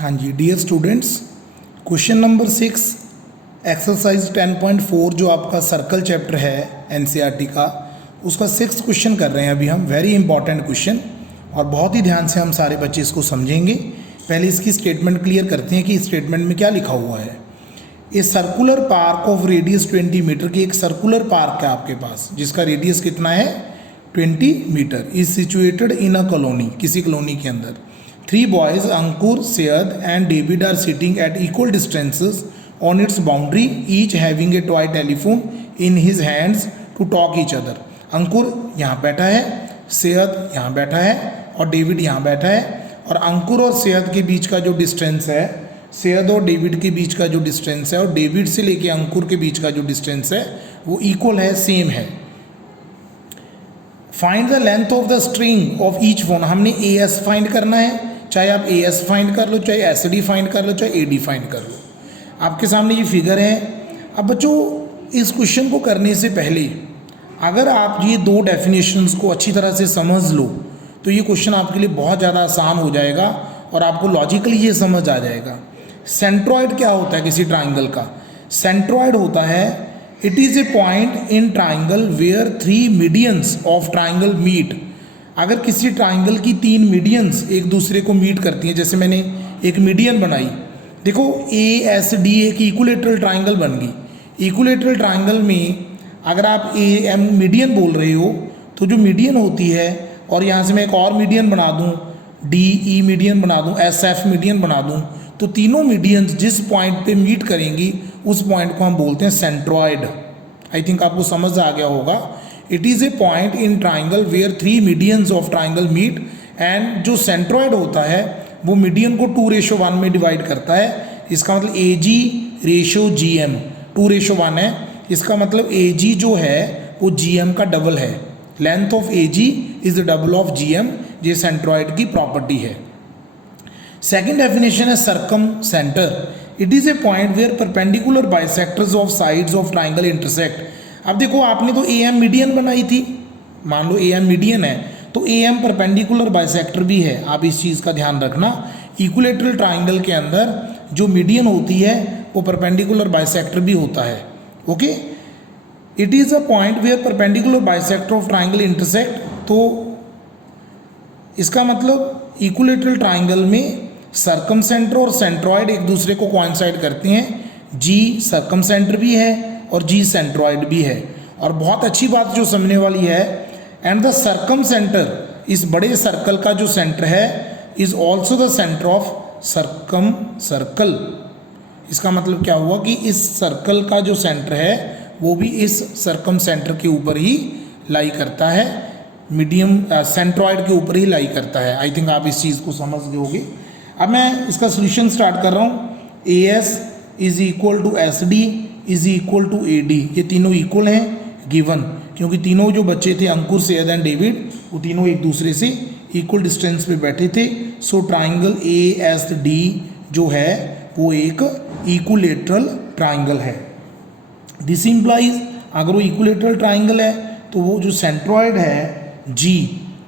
हाँ जी dear students, question number 6 exercise 10.4 जो आपका सर्कल चैप्टर है एनसीईआरटी का, उसका 6th क्वेश्चन कर रहे हैं अभी हम। वेरी इंपॉर्टेंट क्वेश्चन और बहुत ही ध्यान से हम सारे बच्चे इसको समझेंगे। पहले इसकी स्टेटमेंट क्लियर करते हैं कि इस स्टेटमेंट में क्या लिखा हुआ है। A circular park of radius 20 metre की एक सर्कुलर पार्क है आपके पास जिसका रेडियस कितना है 20 metre, is situated in a colony, किसी कॉलोनी के अंदर। 3 boys, Ankur, Syed and David are sitting at equal distances on its boundary, each having a toy telephone in his hands to talk each other. अंकुर यहाँ बैठा है, सैयद यहाँ बैठा है और डेविड यहाँ बैठा है। और अंकुर और सैयद के बीच का जो डिस्टेंस है, सैयद और डेविड के बीच का जो डिस्टेंस है और डेविड से लेके अंकुर के बीच का जो डिस्टेंस है वो इक्वल है, सेम है। Find the length of the string of each phone. हमने ए एस फाइंड करना है, चाहे आप ए एस फाइंड कर लो, चाहे एस डी फाइंड कर लो, चाहे ए डी फाइंड कर लो। आपके सामने ये फिगर है। अब बच्चों इस क्वेश्चन को करने से पहले अगर आप ये 2 डेफिनेशंस को अच्छी तरह से समझ लो तो ये क्वेश्चन आपके लिए बहुत ज़्यादा आसान हो जाएगा और आपको लॉजिकली ये समझ आ जाएगा। सेंट्रॉइड क्या होता है किसी ट्राइंगल का? सेंट्रॉइड होता है it is a point in triangle where 3 medians of triangle meet. अगर किसी ट्राइंगल की 3 मीडियंस एक दूसरे को मीट करती हैं, जैसे मैंने एक मीडियन बनाई, देखो ए एस डी एक इक्विलेटरल ट्राइंगल बन गई। इक्विलेटरल ट्राइंगल में अगर आप ए एम मीडियन बोल रहे हो तो जो मीडियन होती है, और यहाँ से मैं एक और मीडियन बना दूँ, डी ई मीडियन बना दूँ, एस एफ मीडियन बना दूँ, तो तीनों मीडियंस जिस पॉइंट पे मीट करेंगी उस पॉइंट को हम बोलते हैं सेंट्रॉइड। आई थिंक आपको समझ आ गया होगा। It is a point in triangle where 3 medians of triangle meet, and जो सेंट्रॉइड होता है वो मीडियन को 2:1 में डिवाइड करता है। इसका मतलब ए जी रेशो जी एम 2:1 है। इसका मतलब ए जी जो है वो जी एम का डबल है। Length of A G is the double of G M, ये सेंट्रॉइड की प्रॉपर्टी है। सेकेंड डेफिनेशन है circumcentre. It is a point where perpendicular bisectors of sides of triangle intersect. अब देखो आपने तो ए एम मीडियन बनाई थी, मान लो ए एम मीडियन है तो ए एम परपेंडिकुलर बाइसेक्टर भी है। आप इस चीज़ का ध्यान रखना, इक्विलेटरल ट्राइंगल के अंदर जो मीडियन होती है वो परपेंडिकुलर बाइसेक्टर भी होता है। Okay, it is a point where perpendicular bisector of triangle intersect. तो इसका मतलब इक्विलेटरल ट्राइंगल में सर्कम सेंटर और सेंट्रॉइड एक दूसरे को कोइंसाइड करते हैं। जी सर्कम सेंटर भी है और जी सेंट्रॉइड भी है। और बहुत अच्छी बात जो समझने वाली है, एंड द सर्कम सेंटर, इस बड़े सर्कल का जो सेंटर है, is also the centre of circum circle. इसका मतलब क्या हुआ कि इस सर्कल का जो सेंटर है वो भी इस सर्कम सेंटर के ऊपर ही लाई करता है, मीडियम सेंट्रॉइड के ऊपर ही लाई करता है। आई थिंक आप इस चीज़ को समझ गए होगे। अब मैं इसका सोल्यूशन स्टार्ट कर रहा हूँ। A S is equal to S D is equal to A D, ये तीनों इक्वल हैं गिवन, क्योंकि तीनों जो बच्चे थे अंकुर, सैयद एंड डेविड, वो तीनों एक दूसरे से इक्वल डिस्टेंस पे बैठे थे। So triangle A S D जो है वो एक इक्विलेटरल ट्राइंगल है। दिस इम्प्लाइज, अगर वो इक्विलेटरल ट्राइंगल है तो वो जो सेंट्रॉइड है G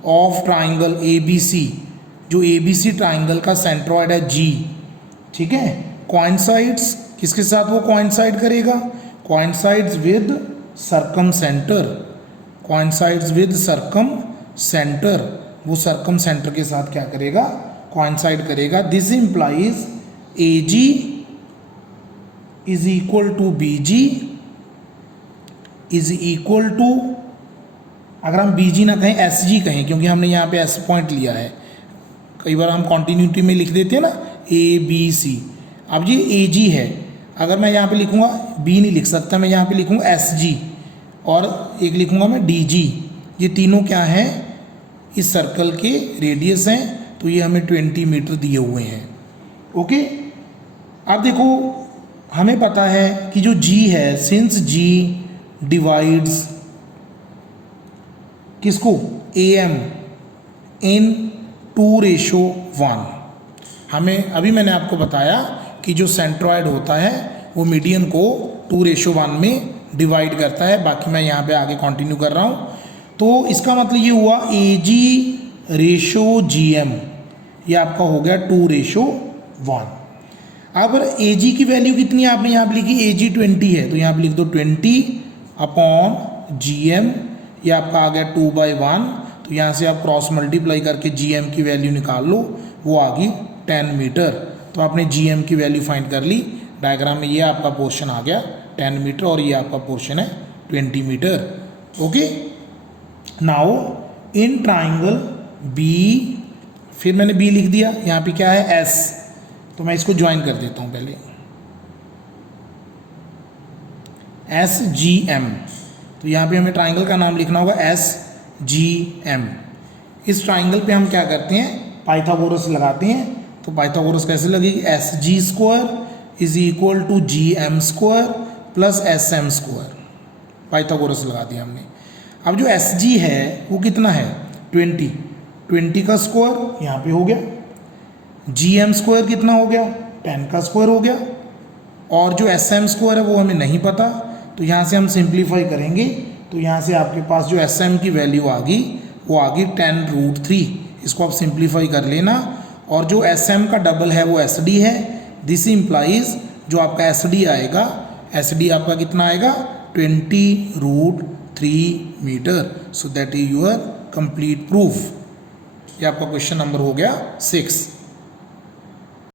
of triangle A B C, जो ए बी सी ट्राइंगल का सेंट्रॉइड है जी, ठीक है, कोइंसाइड्स किसके साथ वो कोइंसाइड करेगा? Coincides with circumcentre, coincides with circumcentre, वो सर्कम सेंटर के साथ क्या करेगा? कोइंसाइड करेगा। This implies A G is equal to B G is equal to, अगर हम बी जी ना कहें एस जी कहें, क्योंकि हमने यहाँ पे एस पॉइंट लिया है। कई बार हम कॉन्टिन्यूटी में लिख देते हैं ना ए बी सी। अब ये ए जी है, अगर मैं यहाँ पे लिखूँगा बी नहीं लिख सकता, मैं यहाँ पे लिखूँगा एस जी और एक लिखूँगा मैं डी जी। ये तीनों क्या हैं? इस सर्कल के रेडियस हैं, तो ये हमें 20 मीटर दिए हुए हैं। ओके, अब देखो हमें पता है कि जो जी है, सिंस जी डिवाइड्स किसको? ए एम इन 2:1। हमें अभी मैंने आपको बताया कि जो सेंट्रॉइड होता है वो मीडियन को 2:1 में डिवाइड करता है। बाकी मैं यहाँ पे आगे कंटिन्यू कर रहा हूँ। तो इसका मतलब ये हुआ ए जी रेशो जी एम, ये आपका हो गया 2:1। अब ए जी की वैल्यू कितनी है, आपने यहाँ पे लिखी ए जी 20 है, तो यहाँ पे लिख दो 20/GM, ये आपका आ गया 2/1। तो यहाँ से आप क्रॉस मल्टीप्लाई करके GM की वैल्यू निकाल लो, वो आ गई 10 मीटर। तो आपने GM की वैल्यू फाइंड कर ली। डायग्राम में ये आपका पोर्शन आ गया 10 मीटर और ये आपका पोर्शन है 20 metre. Okay, now in triangle B, फिर मैंने बी लिख दिया, यहाँ पे क्या है एस, तो मैं इसको ज्वाइन कर देता हूँ पहले, SGM। तो यहाँ पे हमें ट्राइंगल का नाम लिखना होगा SGM। इस ट्राइंगल पे हम क्या करते हैं, पाइथागोरस लगाते हैं। तो पाइथागोरस कैसे लगेगी, SG² is equal to GM² plus SM²। Pythagoras लगा दिया हमने। अब जो SG है वो कितना है 20 का स्क्वायर यहाँ पे हो गया, GM² कितना हो गया 10 का स्क्वायर हो गया, और जो SM² है वो हमें नहीं पता, तो यहाँ से हम सिंप्लीफाई करेंगे। तो यहाँ से आपके पास जो SM की वैल्यू आ गई वो आ गई 10√3। इसको आप सिंप्लीफाई कर लेना, और जो SM का डबल है वो SD है। दिस इम्प्लाइज जो आपका SD आएगा, SD आपका कितना आएगा 20√3 metre. So that is your complete proof. ये आपका क्वेश्चन नंबर हो गया 6।